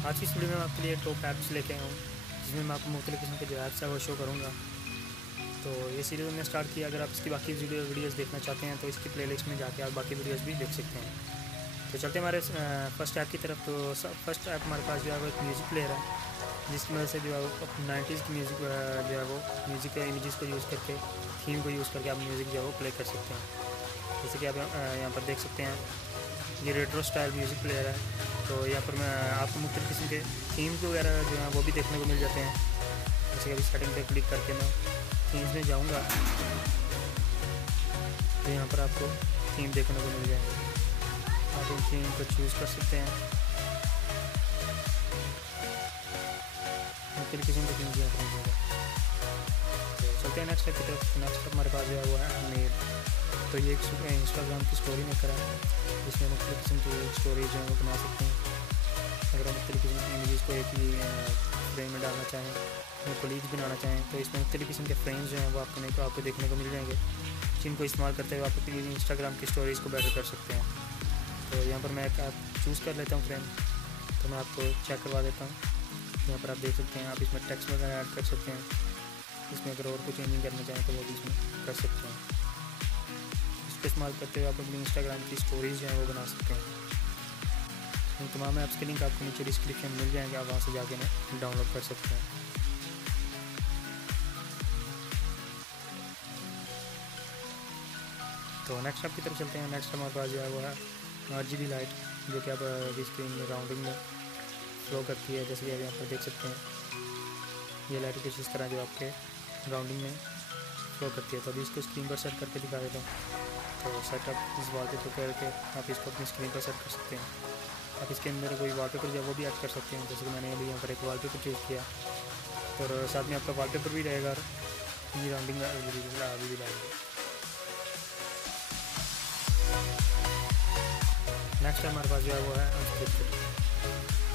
आज की इस वीडियो में मैं आपके लिए टॉप ऐप्स लेके आया हूँ, जिसमें मैं आपको मुख्तलिफ किस्म के जो ऐप्स है वो शो करूँगा। तो ये सीरीज़ हमने स्टार्ट किया। अगर आप इसकी बाकी वीडियोज़ देखना चाहते हैं तो इसकी प्लेलिस्ट में जाके आप बाकी वीडियोज़ भी देख सकते हैं। तो चलते हैं हमारे फर्स्ट ऐप की तरफ। तो फर्स्ट ऐप हमारे पास जो है वो एक म्यूज़िक प्लेयर है, जिसकी वजह से जो है वो 90s की म्यूज़िक जो है वो म्यूज़िक के इमेजेस को यूज़ करके, थीम को यूज़ करके आप म्यूज़िक जो है वो प्ले कर सकते हैं। जैसे कि आप यहाँ पर देख सकते हैं, ये रेट्रो स्टाइल म्यूज़िक प्लेयर है। तो यहाँ पर मैं आपको मुख्तलिफ किस्म के थीम्स वगैरह जो हैं वो भी देखने को मिल जाते हैं। जैसे कि अभी सेटिंग पे क्लिक करके मैं थीम्स में जाऊँगा तो यहाँ पर आपको थीम देखने को मिल जाएंगे। आप इन थीम को चूज़ कर सकते हैं। मुख्तलिफ किस्म के थीम्स यहाँ पर मिलेगा। तो चलते हैं नेक्स्ट स्टेप की तरफ। नेक्स्ट स्टेप हमारे पास जो है वो है मेल। तो ये एक इंस्टाग्राम की स्टोरी मेकर है, जिसमें मुख्तलिफ किस्म की स्टोरीज जो है वो बना सकते हैं। अगर आप मुख्तलिफ किस्म की इमेजेस को एक ही फ्रेम में डालना चाहें, अपने कोलीग्स बनाना चाहें, तो इसमें मुख्तलिफ किस्म के फ्रेम्स जो हैं वो आपको देखने को मिल जाएंगे, जिनको इस्तेमाल करते हुए आप अपनी इंस्टाग्राम की स्टोरीज़ को बेटर कर सकते हैं। तो यहाँ पर मैं एक ऐप चूज़ कर लेता हूँ फ्रेम, तो मैं आपको चेक करवा देता हूँ। यहाँ पर आप देख सकते हैं, आप इसमें टेक्स्ट वगैरह ऐड कर सकते हैं। इसमें अगर और कुछ चेंजिंग करना चाहें तो वो भी इसमें कर सकते हैं। इसका इस्तेमाल करते हुए आप अपनी इंस्टाग्राम की स्टोरीज़ जो हैं वो बना सकते हैं। इन तमाम ऐप्स के लिंक आपको नीचे डिस्क्रिप्शन में मिल जाएंगे, आप वहाँ से जाके डाउनलोड कर सकते हैं। तो नेक्स्ट ऐप की तरफ चलते हैं। नेक्स्ट हमारे पास जो है वो है RGB लाइट, जो कि आप अभी स्क्रीन में राउंडिंग में फ्लो करती है। जैसे कि आप यहाँ पर देख सकते हैं, ये लाइट कुछ इस तरह जो आपके राउंडिंग में फ्लो करती है। तो अभी इसको स्क्रीन पर सेट करके दिखा देता हूँ। तो सेटअप इस वॉलपेपर करके आप इसको अपनी स्क्रीन पर सेट कर सकते हैं। आप इसके अंदर कोई वॉलपेपर जो है वो भी ऐड कर सकते हैं। जैसे कि मैंने अभी यहाँ पर एक वॉलपेपर चूज़ किया, और साथ में आपका वॉलपेपर भी रहेगा और ये राउंडिंग अभी भी लाएंगे। नेक्स्ट हमारे पास जो है वो है अनस्क्रिप्टेड।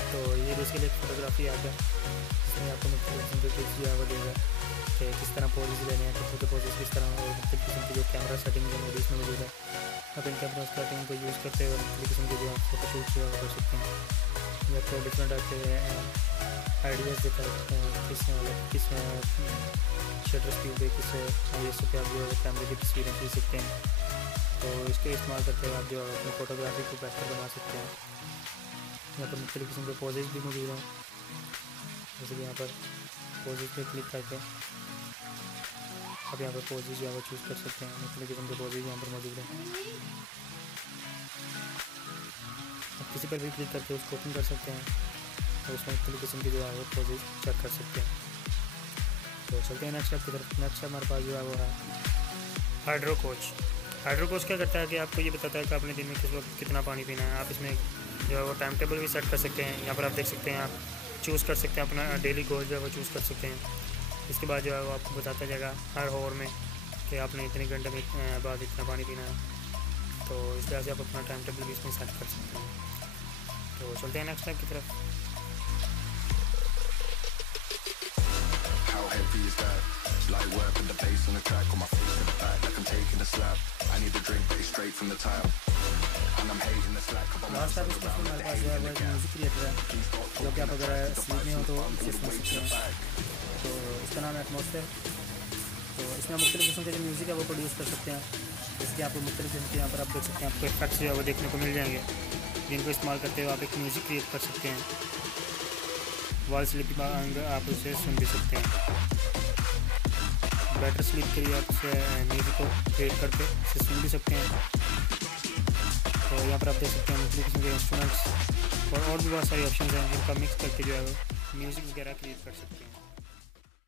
तो ये बेसिकली एक फोटोग्राफी ऐप है, जिसमें आपको मुख्तलिफ किस्म के टिप्स जो है वो देगा कि किस तरह पोजेस लेने हैं, किस के पोजेस किस तरह, और मुख्तलिफ किस्म की जो कैमरा सेटिंग है वो भी इसमें मौजूद है। आप इन कैमरा सेटिंग को यूज़ करते हुए मुख्तलिफ किस्म के जो आप फोटोशूट जो है कर सकते हैं। ये आपको डिफरेंट आइडियाज़ देता है किस शटर स्पीड पे, किस ISO पे आप जो है कैमरे की तस्वीरें खींच सकते हैं। तो इसके इस्तेमाल करते हुए आप जो अपनी फ़ोटोग्राफी को बेहतर बना सकते हैं। यहाँ पर मुख्तलिफ किस्म के पोजेस भी मौजूद हैं। जैसे कि यहाँ पर पोजेस पे क्लिक करके आप यहाँ पर पोजेस जो है वो चूज़ कर सकते हैं। मुख्तलिफ किस्म के पोजेस यहाँ पर मौजूद हैं। आप किसी पर भी क्लिक करके उसको ओपन कर सकते हैं, तो उसमें मुख्तलिफ किस्म के जो है वो पोजेस चेक कर सकते हैं। तो चलते हैं नेक्स्ट स्टेप की तरफ। नेक्स्ट हमारे पास जो है वो है हाइड्रो कोच। हाइड्रो कोच क्या करता है कि आपको ये बताता है कि आपने दिन में किस वक्त कितना पानी पीना है। आप इसमें जो है वो टाइम टेबल भी सेट कर सकते हैं। यहाँ पर आप देख सकते हैं, आप चूज़ कर सकते हैं अपना डेली गोल जो है वो चूज़ कर सकते हैं। इसके बाद जो है वो आपको बताता जाएगा हर आवर में कि आपने इतने घंटे में बाद इतना पानी पीना है। तो इस तरह से आप अपना टाइम टेबल भी इसमें सेट कर सकते हैं। तो चलते हैं नेक्स्ट स्टेप की तरफ। लास्ट टाइम इसमें हमारे पास जो है वो म्यूज़िक क्रिएटर है, जो कि आप अगर स्लीप में हो तो इसे सुन सकते हैं। तो इसका नाम है एटमॉस्फेयर। तो इसमें मुख्तलिफ किस्म के जो म्यूज़िक है वो प्रोड्यूस कर सकते हैं। इसके आपको मुख्तलिफ किस्म के यहाँ पर आप देख सकते हैं, आपको इफेक्ट्स जो है वो देखने को मिल जाएंगे, जिनको इस्तेमाल करते हुए आप एक म्यूज़िक क्रिएट कर सकते हैं। वॉल स्लीपिंग आप उसे सुन भी सकते हैं। बेटर स्लीप के लिए आप उसे म्यूज़िक को क्रिएट करके इसे सुन भी सकते हैं। तो यहाँ पर आप देख सकते हैं मुख्तलिफ किस्म के इंस्ट्रूमेंट्स और भी बहुत सारे ऑप्शन हैं, जिनका मिक्स करके जो है वो म्यूज़िक वगैरह क्रिएट कर सकते हैं।